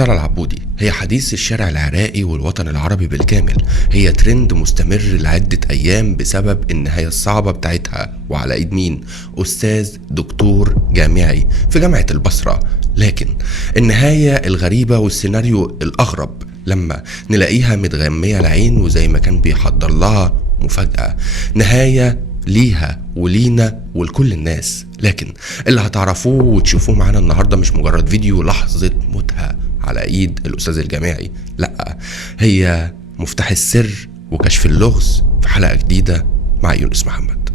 سارة العبودي هي حديث الشارع العراقي والوطن العربي بالكامل. هي ترند مستمر لعدة أيام بسبب النهاية الصعبة بتاعتها، وعلى إيد مين؟ أستاذ دكتور جامعي في جامعة البصرة. لكن النهاية الغريبة والسيناريو الأغرب لما نلاقيها متغمية العين، وزي ما كان بيحضر لها مفاجأة، نهاية ليها ولينا ولكل الناس. لكن اللي هتعرفوه وتشوفوه معانا النهاردة مش مجرد فيديو لحظة موتها على ايد الاستاذ الجامعي، لا، هي مفتاح السر وكشف اللغز في حلقة جديدة مع يونس محمد.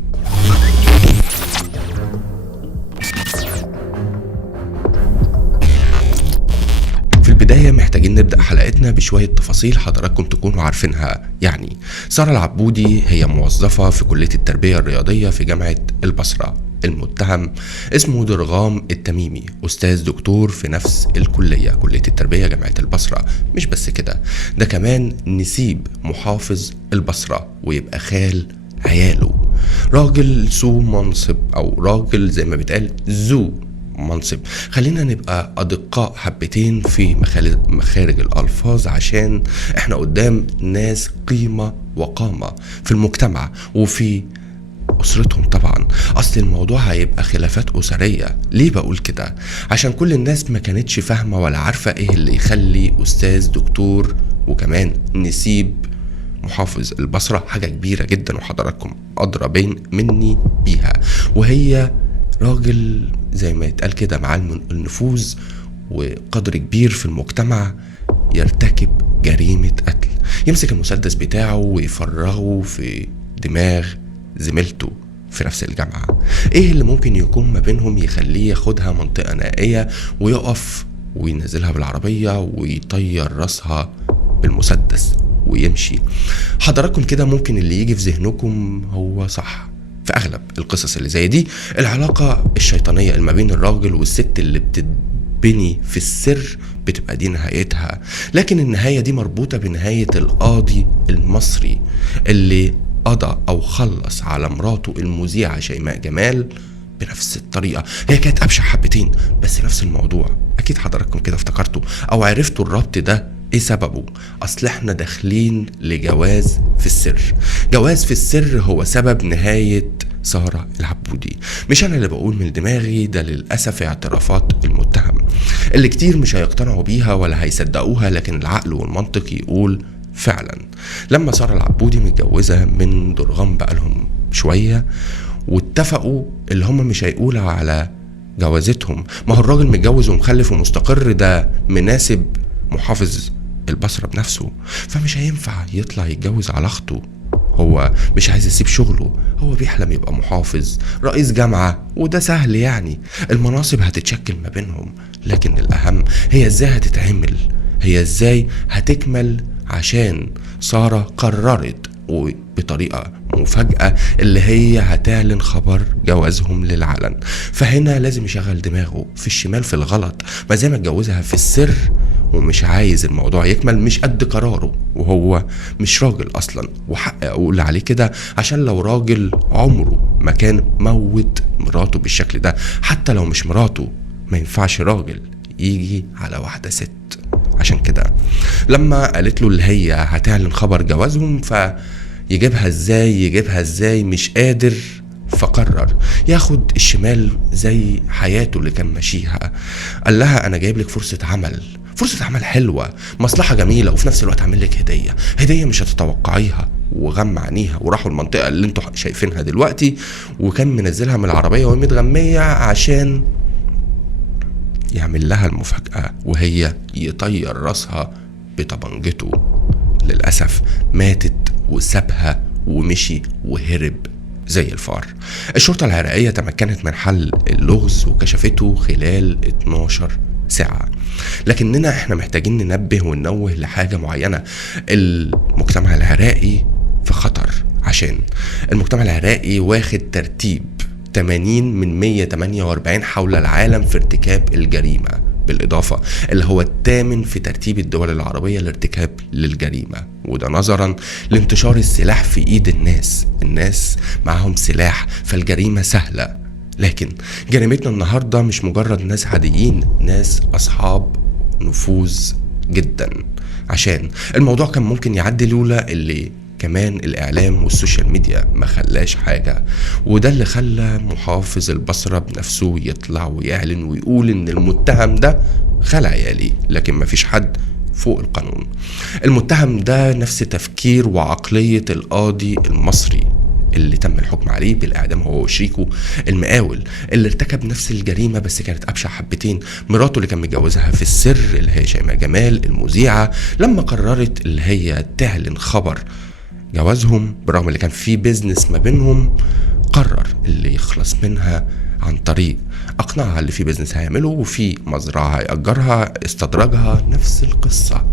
في البداية محتاجين نبدأ حلقتنا بشوية تفاصيل حضراتكم تكونوا عارفينها. يعني سارة العبودي هي موظفة في كلية التربية الرياضية في جامعة البصرة. المتهم اسمه درغام التميمي، أستاذ دكتور في نفس الكلية، كلية التربية جامعة البصرة. مش بس كده، ده كمان نسيب محافظ البصرة ويبقى خال عياله. راجل ذو منصب، أو راجل زي ما بيتقال ذو منصب. خلينا نبقى أدقاء حبتين في مخارج الألفاظ، عشان احنا قدام ناس قيمة وقامة في المجتمع وفي أسرتهم. طبعا أصل الموضوع هيبقى خلافات أسرية. ليه بقول كده؟ عشان كل الناس ما كانتش فاهمة ولا عارفة ايه اللي يخلي أستاذ دكتور وكمان نسيب محافظ البصرة حاجة كبيرة جدا، وحضراتكم أدرى مني بيها. وهي راجل زي ما يتقال كده معاه النفوذ وقدر كبير في المجتمع، يرتكب جريمة قتل، يمسك المسدس بتاعه ويفرغه في دماغ زميلته في نفس الجامعة. ايه اللي ممكن يكون ما بينهم يخليه ياخدها منطقة نائية ويقف وينزلها بالعربية ويطير راسها بالمسدس ويمشي؟ حضراتكم كده ممكن اللي يجي في ذهنكم هو صح. في اغلب القصص اللي زي دي العلاقة الشيطانية اللي ما بين الراجل والست اللي بتتبني في السر بتبقى دي نهايتها. لكن النهاية دي مربوطة بنهاية القاضي المصري اللي قضى او خلص على مراته المذيعة شيماء جمال بنفس الطريقة. هي كانت ابشع حبتين بس نفس الموضوع. اكيد حضراتكم كده افتكرتوا او عرفتوا الربط ده ايه سببه. اصل احنا داخلين لجواز في السر. جواز في السر هو سبب نهاية سارة العبودي. مش انا اللي بقول من دماغي، ده للأسف اعترافات المتهم اللي كتير مش هيقتنعوا بيها ولا هيصدقوها، لكن العقل والمنطق يقول فعلا. لما سارة العبودي متجوزة من درغام بقالهم شوية، واتفقوا اللي هم مش هيقولوا على جوازتهم. ما هو الراجل متجوز ومخلف ومستقر، ده مناسب محافظ البصرة بنفسه، فمش هينفع يطلع يتجوز على اخته. هو مش عايز يسيب شغله، هو بيحلم يبقى محافظ رئيس جامعة، وده سهل يعني. المناصب هتتشكل ما بينهم، لكن الأهم هي ازاي هتتعمل، هي ازاي هتكمل. عشان سارة قررت وبطريقة مفاجأة اللي هي هتعلن خبر جوازهم للعلن، فهنا لازم يشغل دماغه في الشمال في الغلط. ما زي ما اتجوزها في السر ومش عايز الموضوع يكمل، مش قد قراره، وهو مش راجل اصلا، وحق اقول عليه كده، عشان لو راجل عمره ما كان موت مراته بالشكل ده. حتى لو مش مراته، ما ينفعش راجل يجي على واحدة ست. عشان كده لما قالت له اللي هي هتعلن خبر جوازهم، فيجيبها ازاي مش قادر، فقرر ياخد الشمال زي حياته اللي كان ماشيها. قال لها انا جايب لك فرصة عمل حلوة، مصلحة جميلة، وفي نفس الوقت عامل لك هدية مش هتتوقعيها. وغمى عينيها وراحوا المنطقة اللي انتوا شايفينها دلوقتي، وكان منزلها من العربية وهي متغمية عشان يعمل لها المفاجأة، وهي يطير راسها بطبنجته. للأسف ماتت وسابها ومشي وهرب زي الفار. الشرطة العراقية تمكنت من حل اللغز وكشفته خلال 12 ساعة. لكننا احنا محتاجين ننبه وننوه لحاجة معينة. المجتمع العراقي في خطر، عشان المجتمع العراقي واخد ترتيب 80 من 148 حول العالم في ارتكاب الجريمة، بالإضافة اللي هو الثامن في ترتيب الدول العربية لارتكاب للجريمة. وده نظرا لانتشار السلاح في ايد الناس معهم سلاح، فالجريمة سهلة. لكن جريمتنا النهاردة مش مجرد ناس عاديين، ناس أصحاب نفوذ جدا، عشان الموضوع كان ممكن يعدي لولا اللي كمان الإعلام والسوشيال ميديا ما خلاش حاجة. وده اللي خلى محافظ البصرة بنفسه يطلع ويعلن ويقول إن المتهم ده خلع عيالي، لكن ما فيش حد فوق القانون. المتهم ده نفس تفكير وعقلية القاضي المصري اللي تم الحكم عليه بالإعدام هو وشريكه المقاول، اللي ارتكب نفس الجريمة بس كانت أبشع حبتين. مراته اللي كان متجوزها في السر اللي هي شيماء جمال المذيعة، لما قررت اللي هي تعلن خبر جوازهم برغم اللي كان فيه بيزنس ما بينهم، قرر اللي يخلص منها عن طريق اقنعها اللي في بيزنس هيعمله وفي مزرعه هيأجرها، استدرجها نفس القصه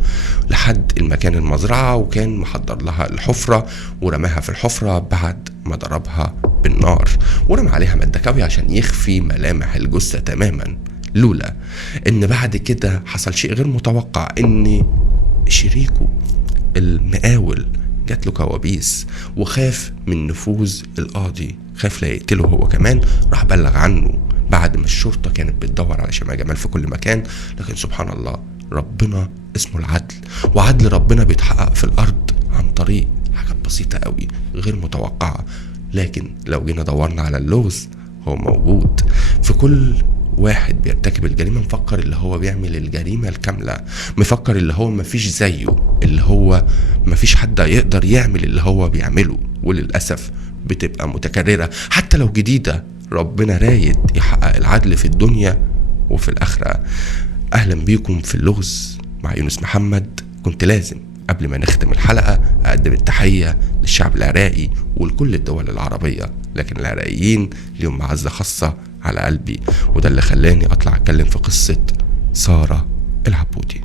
لحد المكان المزرعه، وكان محضر لها الحفره ورماها في الحفره بعد ما ضربها بالنار ورمى عليها ماده كاوية عشان يخفي ملامح الجثه تماما. لولا ان بعد كده حصل شيء غير متوقع، ان شريكه المقاول جات له كوابيس وخاف من نفوذ القاضي، خاف لا يقتله هو كمان، راح بلغ عنه بعد ما الشرطة كانت بتدور على شيماء جمال في كل مكان. لكن سبحان الله، ربنا اسمه العدل، وعدل ربنا بيتحقق في الأرض عن طريق حاجات بسيطة قوي غير متوقعة. لكن لو جينا دورنا على اللغز، هو موجود في كل واحد بيرتكب الجريمة. مفكر اللي هو بيعمل الجريمة الكاملة، مفكر اللي هو مفيش زيه، اللي هو مفيش حد يقدر يعمل اللي هو بيعمله. وللأسف بتبقى متكررة حتى لو جديدة. ربنا رايد يحقق العدل في الدنيا وفي الآخرة. أهلا بيكم في اللغز مع يونس محمد. كنت لازم قبل ما نختم الحلقة أقدم التحية للشعب العراقي ولكل الدول العربية، لكن العراقيين ليهم معزة خاصة على قلبي، وده اللي خلاني أطلع أتكلم في قصة سارة العبودي.